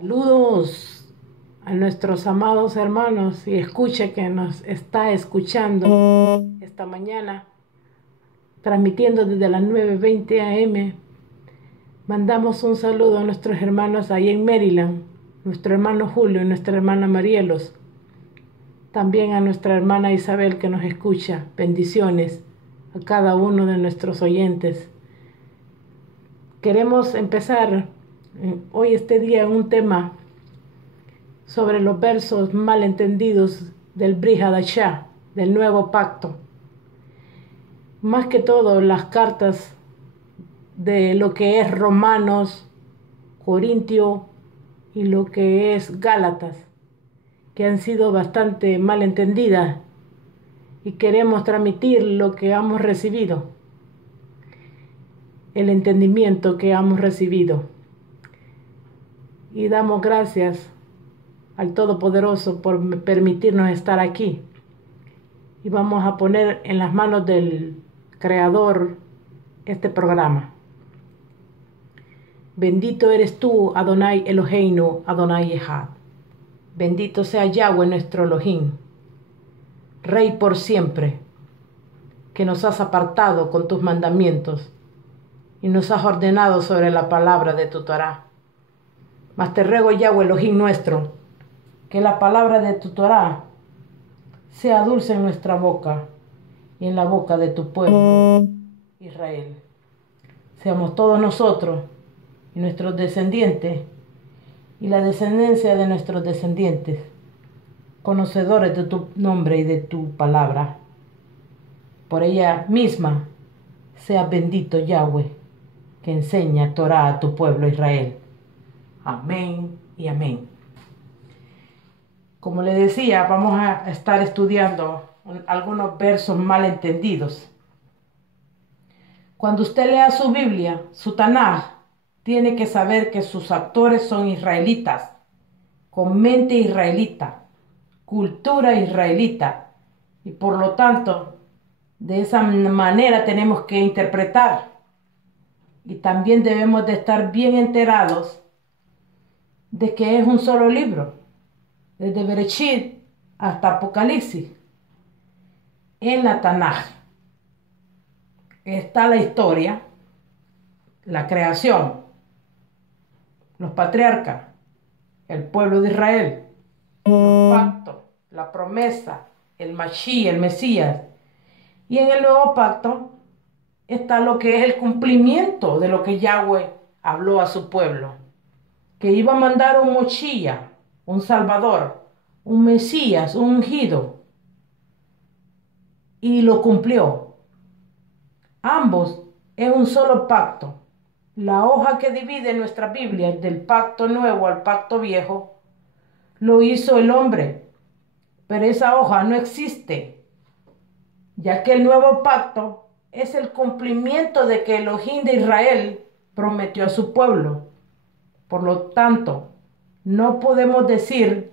Saludos a nuestros amados hermanos y escucha que nos está escuchando esta mañana, transmitiendo desde las 9:20 a.m. Mandamos un saludo a nuestros hermanos ahí en Maryland, nuestro hermano Julio y nuestra hermana Marielos. También a nuestra hermana Isabel que nos escucha. Bendiciones a cada uno de nuestros oyentes. Queremos empezar hoy este día un tema sobre los versos malentendidos del Brit Hadashah, del Nuevo Pacto. Más que todo las cartas de lo que es Romanos, Corintio y lo que es Gálatas, que han sido bastante malentendidas, y queremos transmitir lo que hemos recibido, el entendimiento que hemos recibido. Y damos gracias al Todopoderoso por permitirnos estar aquí. Y vamos a poner en las manos del Creador este programa. Bendito eres tú, Adonai Eloheinu, Adonai Echad. Bendito sea Yahweh nuestro Elohim, Rey por siempre, que nos has apartado con tus mandamientos y nos has ordenado sobre la palabra de tu Torá. Mas te ruego, Yahweh Elohim nuestro, que la palabra de tu Torá sea dulce en nuestra boca y en la boca de tu pueblo, Israel. Seamos todos nosotros y nuestros descendientes y la descendencia de nuestros descendientes, conocedores de tu nombre y de tu palabra. Por ella misma sea bendito Yahweh, que enseña Torá a tu pueblo Israel. Amén y amén. Como le decía, vamos a estar estudiando algunos versos malentendidos. Cuando usted lea su Biblia, su Tanaj, tiene que saber que sus actores son israelitas, con mente israelita, cultura israelita, y por lo tanto, de esa manera tenemos que interpretar. Y también debemos de estar bien enterados de que es un solo libro, desde Bereshit hasta Apocalipsis. En la Tanaj está la historia, la creación, los patriarcas, el pueblo de Israel, los pactos, la promesa, el Mashiach, el Mesías. Y en el nuevo pacto está lo que es el cumplimiento de lo que Yahweh habló a su pueblo, que iba a mandar un Mochía, un Salvador, un Mesías, un ungido, y lo cumplió. Ambos es un solo pacto. La hoja que divide nuestra Biblia del pacto nuevo al pacto viejo lo hizo el hombre, pero esa hoja no existe, ya que el nuevo pacto es el cumplimiento de que Elohim de Israel prometió a su pueblo. Por lo tanto, no podemos decir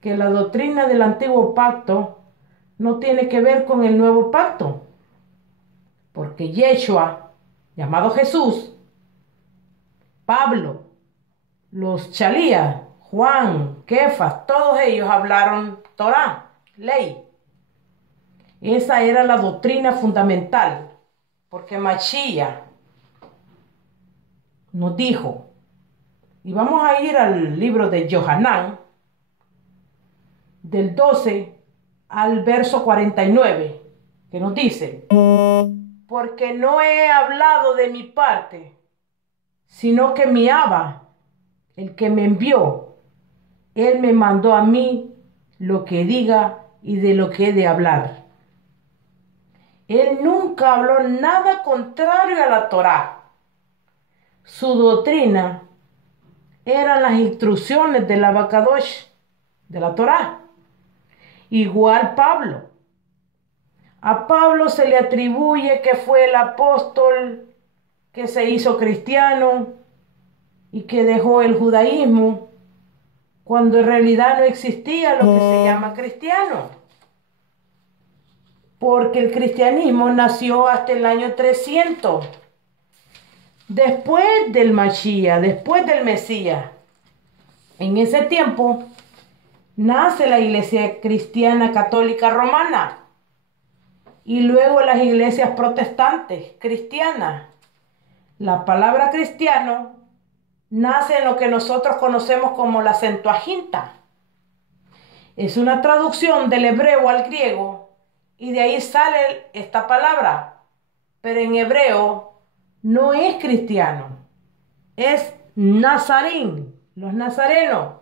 que la doctrina del antiguo pacto no tiene que ver con el nuevo pacto, porque Yeshua, llamado Jesús, Pablo, los Chalías, Juan, Kefas, todos ellos hablaron Torá, ley. Esa era la doctrina fundamental, porque Mashiach nos dijo, y vamos a ir al libro de Yohanan, del 12 al verso 49, que nos dice, porque no he hablado de mi parte, sino que mi Abba, el que me envió, él me mandó a mí lo que diga y de lo que he de hablar. Él nunca habló nada contrario a la Torá. Su doctrina eran las instrucciones del Abacadosh, de la Torá. Igual Pablo. A Pablo se le atribuye que fue el apóstol que se hizo cristiano y que dejó el judaísmo, cuando en realidad no existía lo que se llama cristiano. Porque el cristianismo nació hasta el año 300, después del Mashiach, después del Mesías. En ese tiempo nace la Iglesia Cristiana Católica Romana y luego las iglesias protestantes cristianas. La palabra cristiano nace en lo que nosotros conocemos como la Septuaginta. Es una traducción del hebreo al griego y de ahí sale esta palabra. Pero en hebreo no es cristiano, es nazarín, los nazarenos.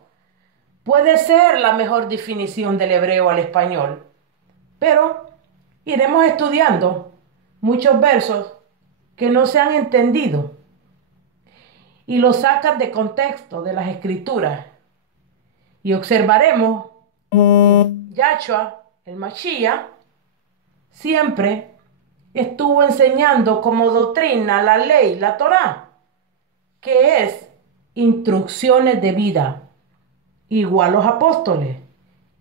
Puede ser la mejor definición del hebreo al español, pero iremos estudiando muchos versos que no se han entendido y los sacan de contexto de las escrituras. Y observaremos que Yahshua, el Mashiach, siempre estuvo enseñando como doctrina la ley, la Torá, que es instrucciones de vida. Igual los apóstoles,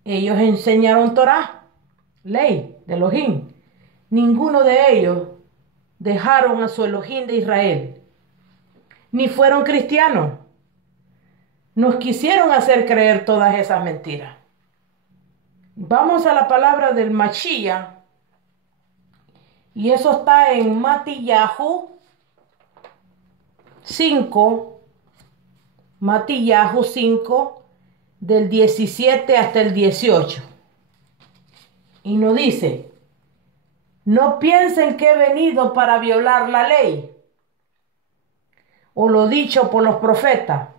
ellos enseñaron Torá, ley de Elohim. Ninguno de ellos dejaron a su Elohim de Israel, ni fueron cristianos. Nos quisieron hacer creer todas esas mentiras. Vamos a la palabra del Mashiach, y eso está en Matillahu 5, Matillahu 5, del 17 hasta el 18. Y nos dice: no piensen que he venido para violar la ley o lo dicho por los profetas.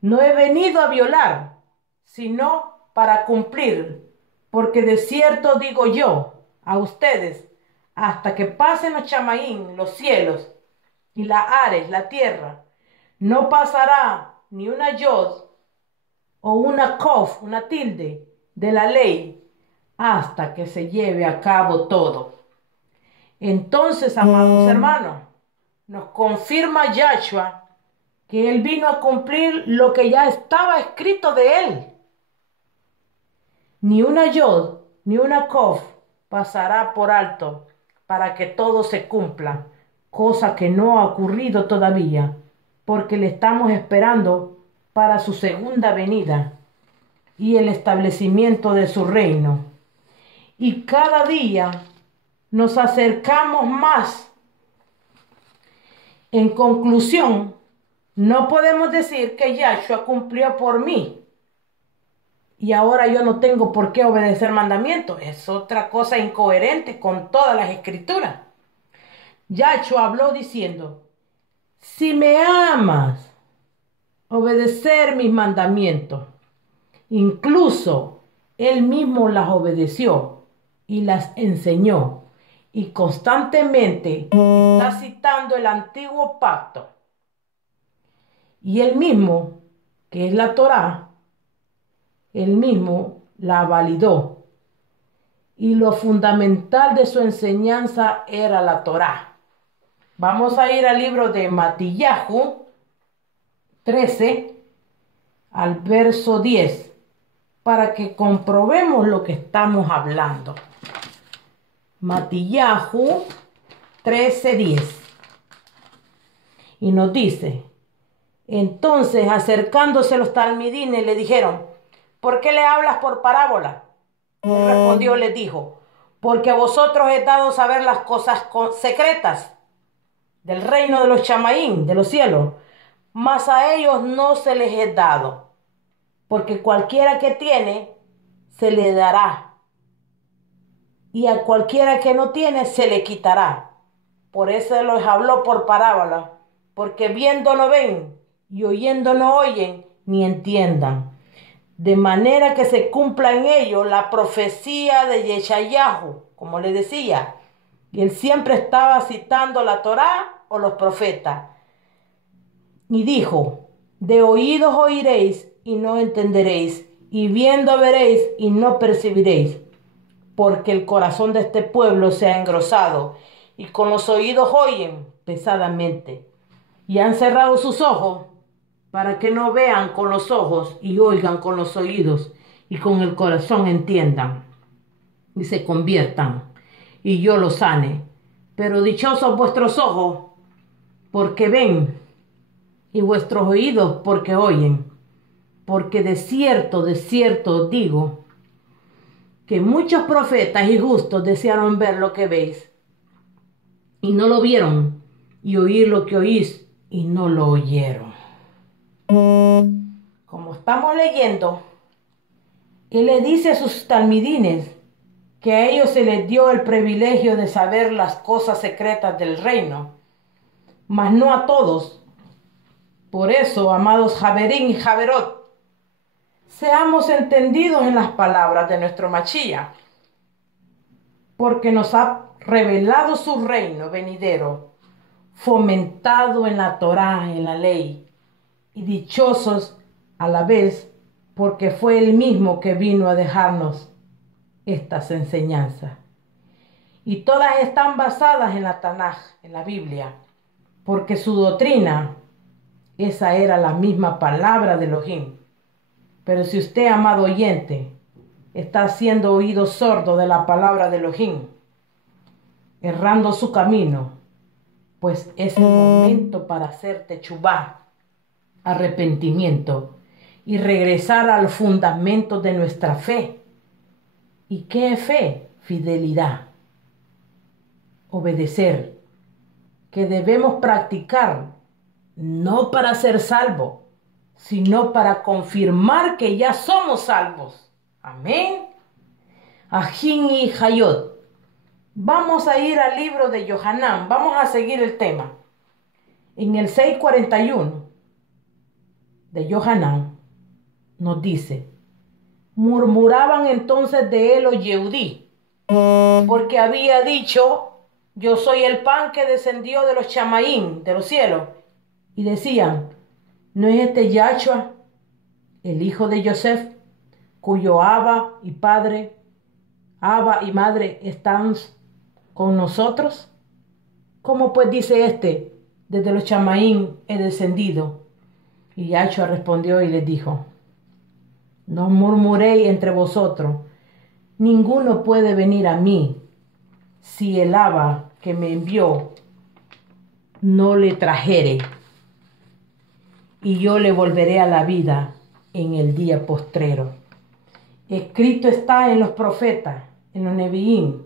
No he venido a violar, sino para cumplir, porque de cierto digo yo a ustedes, hasta que pasen los chamaín, los cielos, y la ares, la tierra, no pasará ni una yod o una kof, una tilde de la ley, hasta que se lleve a cabo todo. Entonces, amados hermanos, nos confirma Yahshua que Él vino a cumplir lo que ya estaba escrito de Él. Ni una yod, ni una kof pasará por alto para que todo se cumpla, cosa que no ha ocurrido todavía, porque le estamos esperando para su segunda venida y el establecimiento de su reino. Y cada día nos acercamos más. En conclusión, no podemos decir que Yahshua cumplió por mí y ahora yo no tengo por qué obedecer mandamientos. Es otra cosa incoherente con todas las escrituras. Yahshua habló diciendo: si me amas, obedecer mis mandamientos. Incluso Él mismo las obedeció y las enseñó. Y constantemente está citando el antiguo pacto. Y Él mismo, que es la Torá, Él mismo la validó. Y lo fundamental de su enseñanza era la Torá. Vamos a ir al libro de Matillahu 13, al verso 10, para que comprobemos lo que estamos hablando. Matillahu 13:10. Y nos dice: entonces, acercándose los talmidines, le dijeron: ¿por qué le hablas por parábola? Él respondió, les dijo: porque a vosotros he dado saber las cosas secretas del reino de los chamaín, de los cielos, mas a ellos no se les he dado, porque cualquiera que tiene, se le dará, y a cualquiera que no tiene, se le quitará. Por eso les habló por parábola, porque viendo no ven, y oyendo no oyen, ni entiendan. De manera que se cumpla en ellos la profecía de Yeshayahu, como le decía. Y él siempre estaba citando la Torá o los profetas. Y dijo: de oídos oiréis y no entenderéis, y viendo veréis y no percibiréis, porque el corazón de este pueblo se ha engrosado, y con los oídos oyen pesadamente, y han cerrado sus ojos, para que no vean con los ojos y oigan con los oídos, y con el corazón entiendan, y se conviertan, y yo los sane. Pero dichosos vuestros ojos, porque ven, y vuestros oídos, porque oyen. porque de cierto os digo, que muchos profetas y justos desearon ver lo que veis, y no lo vieron, y oír lo que oís, y no lo oyeron. Como estamos leyendo, él le dice a sus talmidines que a ellos se les dio el privilegio de saber las cosas secretas del reino, mas no a todos. Por eso, amados Javerín y Javerot, seamos entendidos en las palabras de nuestro Machía, porque nos ha revelado su reino venidero, fomentado en la Torá, en la ley, y dichosos a la vez, porque fue él mismo que vino a dejarnos estas enseñanzas. Y todas están basadas en la Tanaj, en la Biblia, porque su doctrina, esa era la misma palabra de Elohim. Pero si usted, amado oyente, está haciendo oído sordo de la palabra de Elohim, errando su camino, pues es el momento para hacer techubá, arrepentimiento, y regresar al fundamento de nuestra fe. ¿Y qué es fe? Fidelidad. Obedecer, que debemos practicar, no para ser salvos, sino para confirmar que ya somos salvos. Amén. Ajín y Hayot. Vamos a ir al libro de Yohanan, vamos a seguir el tema. En el 6:41 de Yohanan nos dice: murmuraban entonces de él los Yehudí, porque había dicho: yo soy el pan que descendió de los Chamaín, de los cielos. Y decían: ¿no es este Yahshua, el hijo de Yosef, cuyo Abba y madre están con nosotros? ¿Cómo pues dice este: desde los Chamaín he descendido? Y Yahshua respondió y les dijo: no murmuréis entre vosotros, ninguno puede venir a mí si el Abba que me envió no le trajere, y yo le volveré a la vida en el día postrero. Escrito está en los profetas, en los Neviín,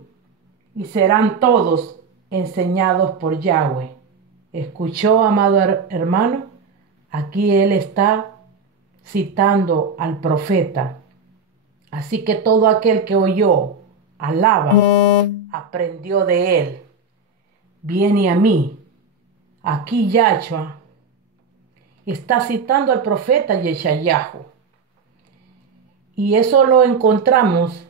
y serán todos enseñados por Yahweh. ¿Escuchó, amado hermano? Aquí él está citando al profeta. Así que todo aquel que oyó alaba, aprendió de él, viene a mí. Aquí Yahshua está citando al profeta Yeshayahu. Y eso lo encontramos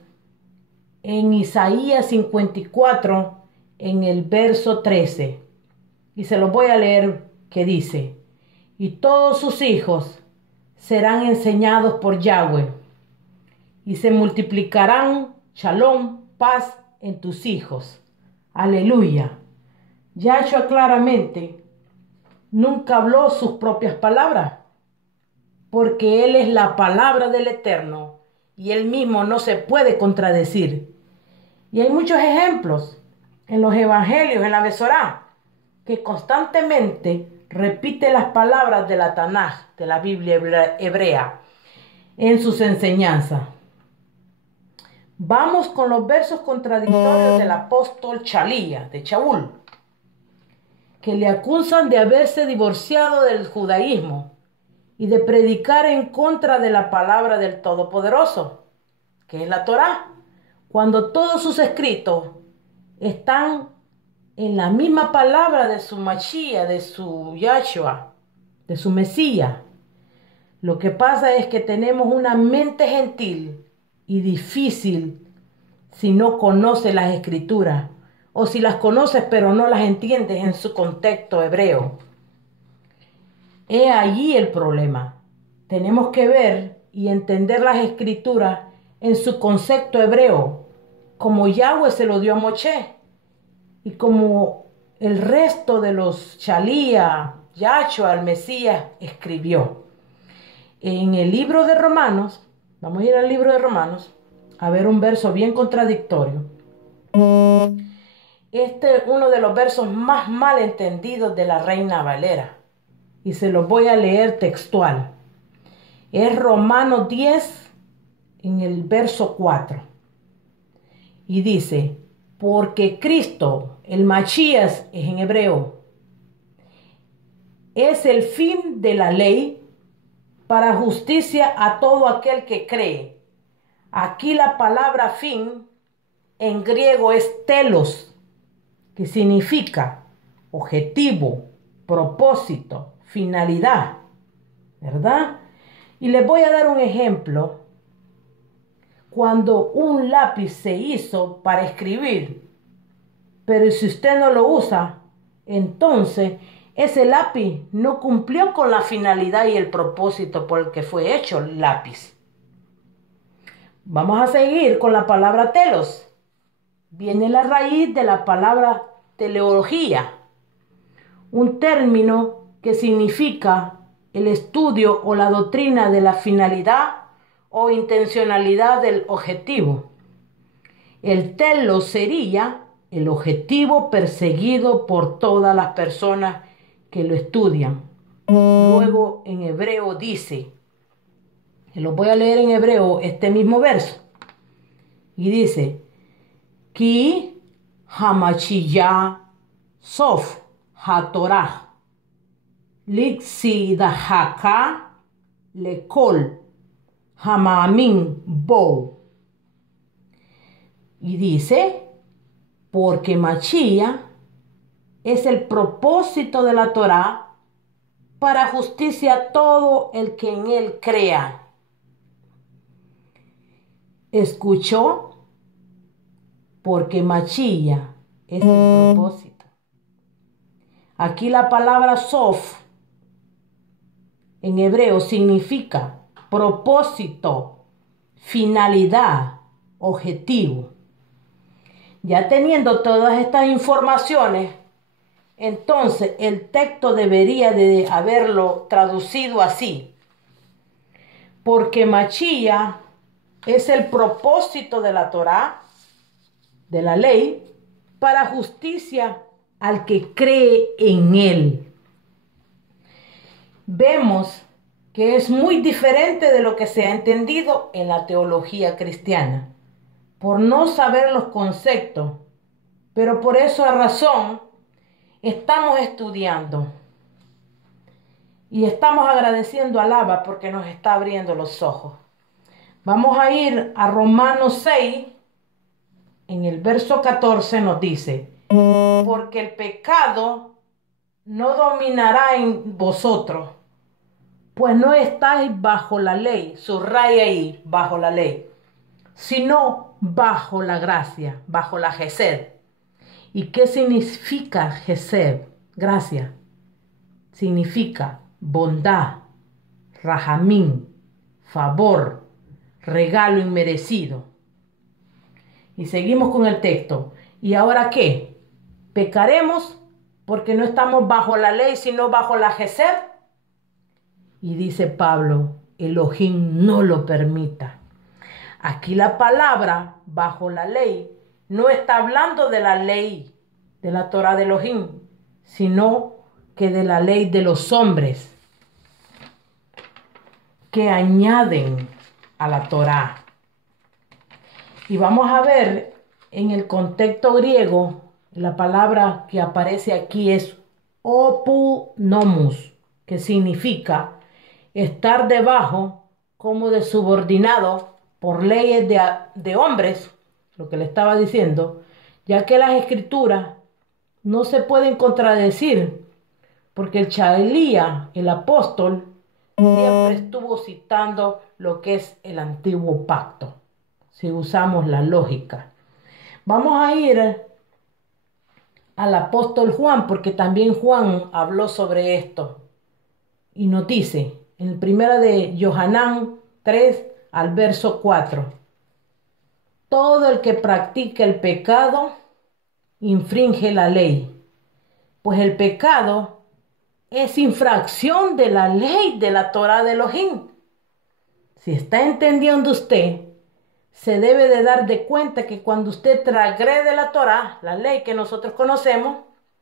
en Isaías 54, en el verso 13. Y se lo voy a leer, que dice: y todos sus hijos serán enseñados por Yahweh, y se multiplicarán shalom, paz en tus hijos. Aleluya. Yahshua claramente nunca habló sus propias palabras, porque él es la palabra del Eterno y él mismo no se puede contradecir. Y hay muchos ejemplos en los evangelios, en la Besorá, que constantemente repite las palabras de la Tanaj, de la Biblia hebrea, en sus enseñanzas. Vamos con los versos contradictorios del apóstol Chalía, de Shaul, que le acusan de haberse divorciado del judaísmo y de predicar en contra de la palabra del Todopoderoso, que es la Torá, cuando todos sus escritos están en la misma palabra de su Mashiach, de su Yahshua, de su Mesías. Lo que pasa es que tenemos una mente gentil y difícil si no conoces las escrituras, o si las conoces pero no las entiendes en su contexto hebreo. He allí el problema. Tenemos que ver y entender las escrituras en su concepto hebreo, como Yahweh se lo dio a Moshe, y como el resto de los Chalía, Yahshua, el Mesías, escribió. En el libro de Romanos, vamos a ir al libro de Romanos, a ver un verso bien contradictorio. Este es uno de los versos más mal entendidos de la Reina Valera, y se los voy a leer textual. Es Romanos 10 en el verso 4. Y dice, porque Cristo, el Machías es en hebreo, es el fin de la ley para justicia a todo aquel que cree. Aquí la palabra fin en griego es telos, que significa objetivo, propósito, finalidad, ¿verdad? Y les voy a dar un ejemplo. Cuando un lápiz se hizo para escribir, pero si usted no lo usa, entonces ese lápiz no cumplió con la finalidad y el propósito por el que fue hecho el lápiz. Vamos a seguir con la palabra telos. Viene la raíz de la palabra teleología, un término que significa el estudio o la doctrina de la finalidad o intencionalidad del objetivo. El telos sería el objetivo perseguido por todas las personas que lo estudian. Luego en hebreo dice, lo voy a leer en hebreo este mismo verso, y dice, Ki hamachiyah sof hatorah liksidahaka lekol hamamin bo. Y dice, porque Mashiach es el propósito de la Torá para justicia a todo el que en él crea. ¿Escuchó? Porque Mashiach es el propósito. Aquí la palabra sof en hebreo significa propósito, finalidad, objetivo. Ya teniendo todas estas informaciones, entonces el texto debería de haberlo traducido así. Porque Mashiach es el propósito de la Torá, de la ley, para justicia al que cree en él. Vemos que es muy diferente de lo que se ha entendido en la teología cristiana, por no saber los conceptos, pero por esa razón estamos estudiando y estamos agradeciendo al Abba porque nos está abriendo los ojos. Vamos a ir a Romanos 6, en el verso 14 nos dice, porque el pecado no dominará en vosotros, pues no estáis bajo la ley, subraya ahí, bajo la ley, sino bajo la gracia, bajo la Gesed. ¿Y qué significa Gesed? Gracia. Significa bondad, rajamín, favor, regalo inmerecido. Y seguimos con el texto. ¿Y ahora qué? ¿Pecaremos porque no estamos bajo la ley, sino bajo la Gesed? Y dice Pablo, Elohim no lo permita. Aquí la palabra bajo la ley no está hablando de la ley de la Torá de Elohim, sino que de la ley de los hombres que añaden a la Torá. Y vamos a ver en el contexto griego, la palabra que aparece aquí es opunomus, que significa estar debajo como de subordinado por leyes de hombres, lo que le estaba diciendo, ya que las escrituras no se pueden contradecir, porque el Chaelía, el apóstol, siempre estuvo citando lo que es el antiguo pacto, si usamos la lógica. Vamos a ir al apóstol Juan, porque también Juan habló sobre esto, y nos dice, en primera de Yohanan 3 al verso 4, todo el que practica el pecado infringe la ley, pues el pecado es infracción de la ley de la Torá de Elohim. Si está entendiendo usted, se debe de dar de cuenta que cuando usted transgrede la Torá, la ley que nosotros conocemos,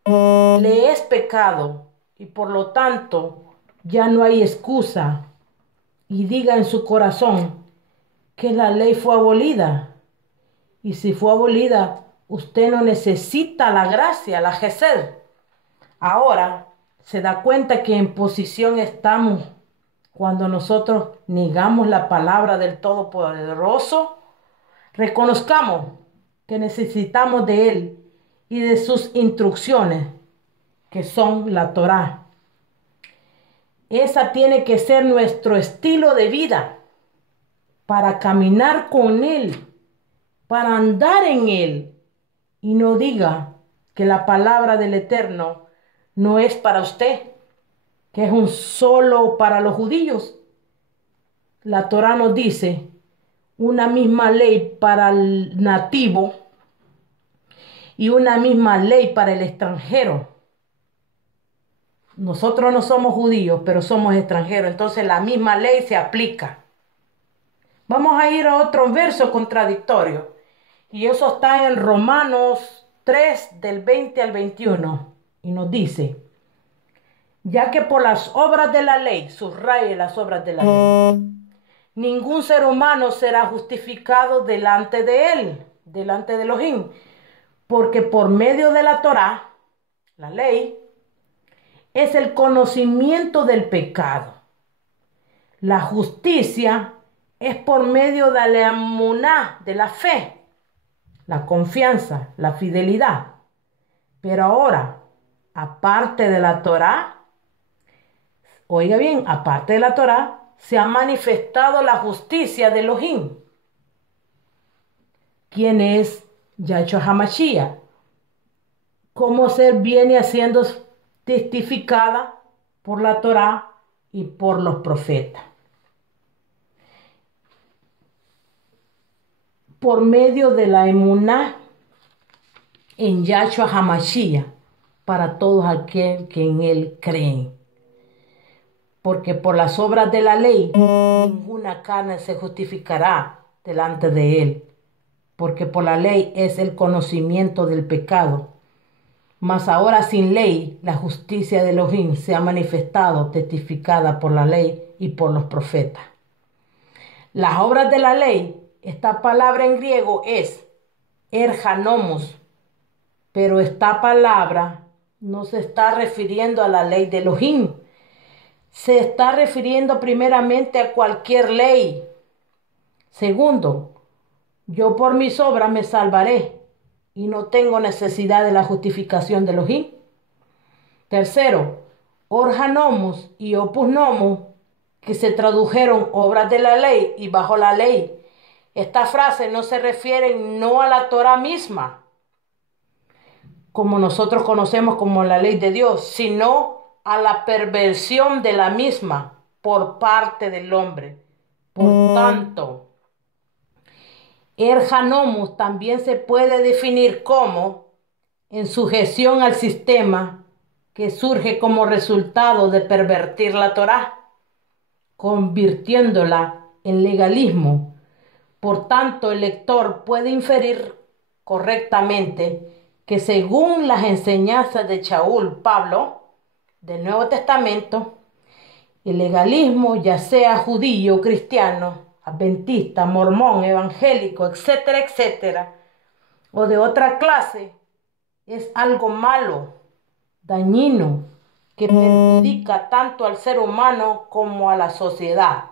le es pecado y por lo tanto ya no hay excusa y diga en su corazón que la ley fue abolida. Y si fue abolida, usted no necesita la gracia, la gesed. Ahora se da cuenta que en posición estamos cuando nosotros negamos la palabra del Todopoderoso. Reconozcamos que necesitamos de Él y de sus instrucciones, que son la Torá. Esa tiene que ser nuestro estilo de vida para caminar con Él, para andar en Él. Y no diga que la palabra del Eterno no es para usted, que es un solo para los judíos. La Torá nos dice una misma ley para el nativo y una misma ley para el extranjero. Nosotros no somos judíos, pero somos extranjeros, entonces la misma ley se aplica. Vamos a ir a otro verso contradictorio, y eso está en Romanos 3, del 20 al 21, y nos dice: ya que por las obras de la ley, subraye las obras de la ley, ningún ser humano será justificado delante de él, delante de Elohim, porque por medio de la Torá, la ley, es el conocimiento del pecado. La justicia es por medio de la emuná, de la fe, la confianza, la fidelidad. Pero ahora, aparte de la Torá, oiga bien, aparte de la Torá, se ha manifestado la justicia de Elohim. ¿Quién es Yahshua HaMashiach? Cómo se viene haciendo testificada por la Torá y por los profetas. Por medio de la emuná en Yahshua HaMashiach, para todos aquellos que en él creen. Porque por las obras de la ley, ninguna carne se justificará delante de él. Porque por la ley es el conocimiento del pecado. Mas ahora sin ley, la justicia de Elohim se ha manifestado, testificada por la ley y por los profetas. Las obras de la ley, esta palabra en griego es erganomos, pero esta palabra no se está refiriendo a la ley de Elohim. Se está refiriendo primeramente a cualquier ley. Segundo, yo por mis obras me salvaré y no tengo necesidad de la justificación de Elohim. Tercero, organomos y opus nomos, que se tradujeron obras de la ley y bajo la ley. Esta frase no se refiere no a la Torah misma, como nosotros conocemos como la ley de Dios, sino a la perversión de la misma por parte del hombre. Por tanto, erganomos también se puede definir como en sujeción al sistema que surge como resultado de pervertir la Torá, convirtiéndola en legalismo. Por tanto, el lector puede inferir correctamente que según las enseñanzas de Shaul Pablo del Nuevo Testamento, el legalismo, ya sea judío, cristiano, adventista, mormón, evangélico, etcétera, etcétera, o de otra clase, es algo malo, dañino, que perjudica tanto al ser humano como a la sociedad.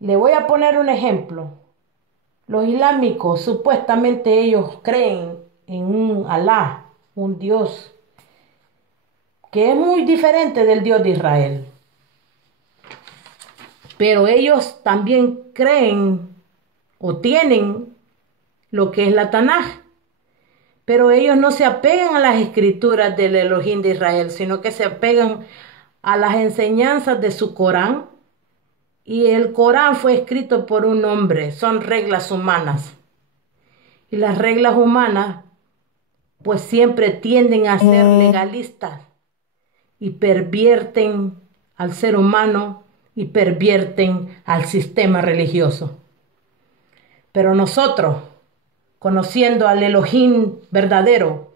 Le voy a poner un ejemplo. Los islámicos, supuestamente ellos creen en un Alá, un Dios, que es muy diferente del Dios de Israel. Pero ellos también creen o tienen lo que es la Tanaj. Pero ellos no se apegan a las escrituras del Elohim de Israel, sino que se apegan a las enseñanzas de su Corán. Y el Corán fue escrito por un hombre, son reglas humanas. Y las reglas humanas pues siempre tienden a ser legalistas y pervierten al ser humano y pervierten al sistema religioso. Pero nosotros, conociendo al Elohim verdadero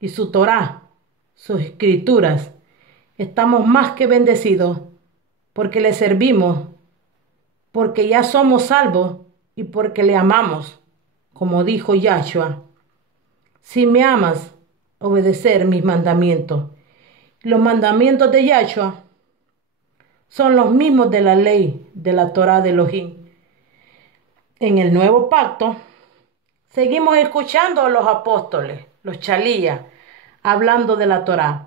y su Torá, sus escrituras, estamos más que bendecidos porque le servimos porque ya somos salvos y porque le amamos, como dijo Yahshua. Si me amas, obedecer mis mandamientos. Los mandamientos de Yahshua son los mismos de la ley de la Torá de Elohim. En el nuevo pacto, seguimos escuchando a los apóstoles, los chalías, hablando de la Torá,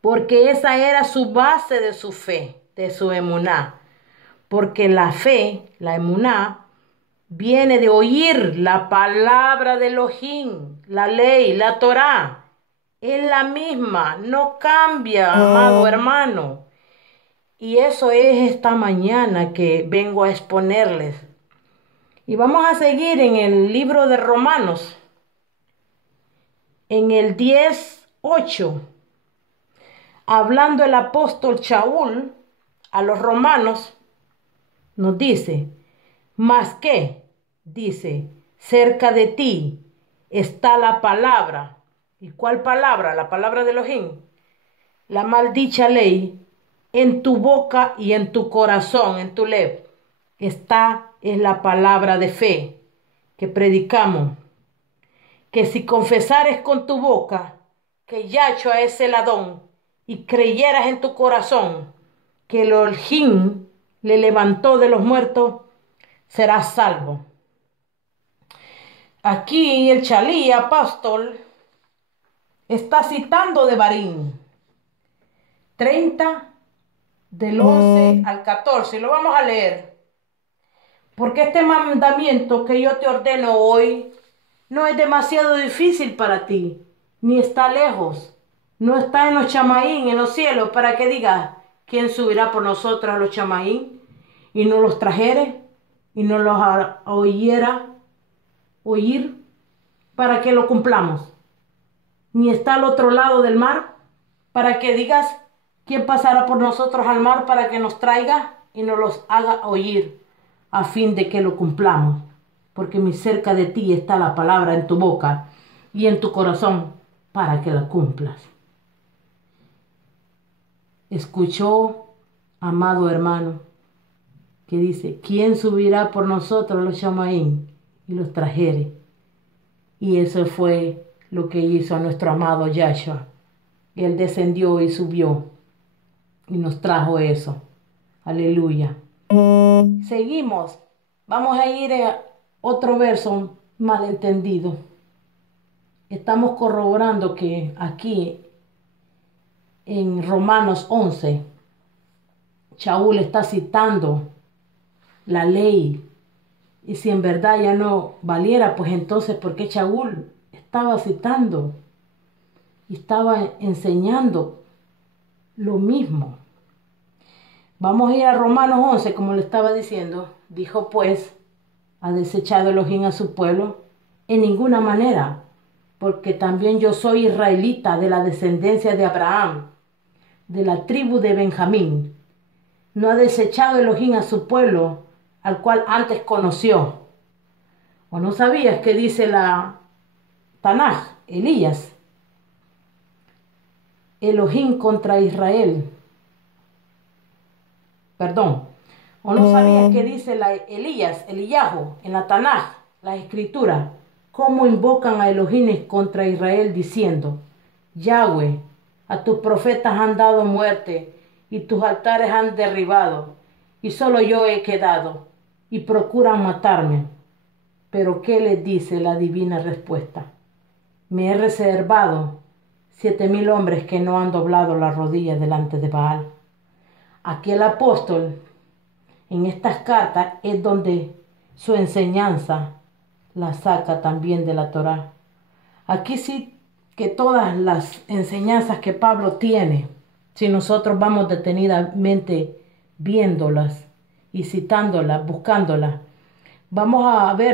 porque esa era su base de su fe, de su emuná, porque la fe, la emuná, viene de oír la palabra de Elohim, la ley, la Torá. Es la misma, no cambia, amado hermano. Y eso es esta mañana que vengo a exponerles. Y vamos a seguir en el libro de Romanos, en el 10:8, hablando el apóstol Shaul a los romanos, nos dice, ¿más qué? Dice, cerca de ti está la palabra. ¿Y cuál palabra? La palabra de Elohim. La maldicha ley en tu boca y en tu corazón, en tu leb. Esta es la palabra de fe que predicamos. Que si confesares con tu boca que Yahshua es el Adón y creyeras en tu corazón que el Elohim le levantó de los muertos, serás salvo. Aquí el Chalí, apóstol, está citando de Barín 30 del 11 al 14. Y lo vamos a leer. Porque este mandamiento que yo te ordeno hoy no es demasiado difícil para ti, ni está lejos. No está en los chamaín, en los cielos, para que digas, ¿quién subirá por nosotros a los chamaín? Y no los trajere, y no los oír, para que lo cumplamos. Ni está al otro lado del mar, para que digas, ¿quién pasará por nosotros al mar para que nos traiga y nos los haga oír, a fin de que lo cumplamos? Porque muy cerca de ti está la palabra en tu boca y en tu corazón, para que la cumplas. Escuchó, amado hermano, que dice, ¿quién subirá por nosotros los chamaín y los trajere? Y eso fue lo que hizo a nuestro amado Yahshua. Él descendió y subió y nos trajo eso. Aleluya. Seguimos. Vamos a ir a otro verso malentendido. Estamos corroborando que aquí en Romanos 11, Shaul está citando la ley. Y si en verdad ya no valiera, pues entonces, ¿por qué Shaul estaba citando y estaba enseñando lo mismo? Vamos a ir a Romanos 11, como le estaba diciendo. Dijo pues, ¿ha desechado Elohim a su pueblo? En ninguna manera, porque también yo soy israelita de la descendencia de Abraham, de la tribu de Benjamín. No ha desechado Elohim a su pueblo, al cual antes conoció. ¿O no sabías que dice la Tanaj, Elías? Elohim contra Israel. Perdón. ¿O no sabías que dice la Elías, Eliyahu, en la Tanaj, la escritura, cómo invocan a Elohim contra Israel diciendo, Yahweh, a tus profetas han dado muerte y tus altares han derribado, y solo yo he quedado, y procuran matarme? Pero ¿qué les dice la divina respuesta? Me he reservado 7,000 hombres que no han doblado la rodilla delante de Baal. Aquí el apóstol, en estas cartas, es donde su enseñanza la saca también de la Torá. Aquí sí que todas las enseñanzas que Pablo tiene, si nosotros vamos detenidamente viéndolas y citándolas, buscándolas, vamos a ver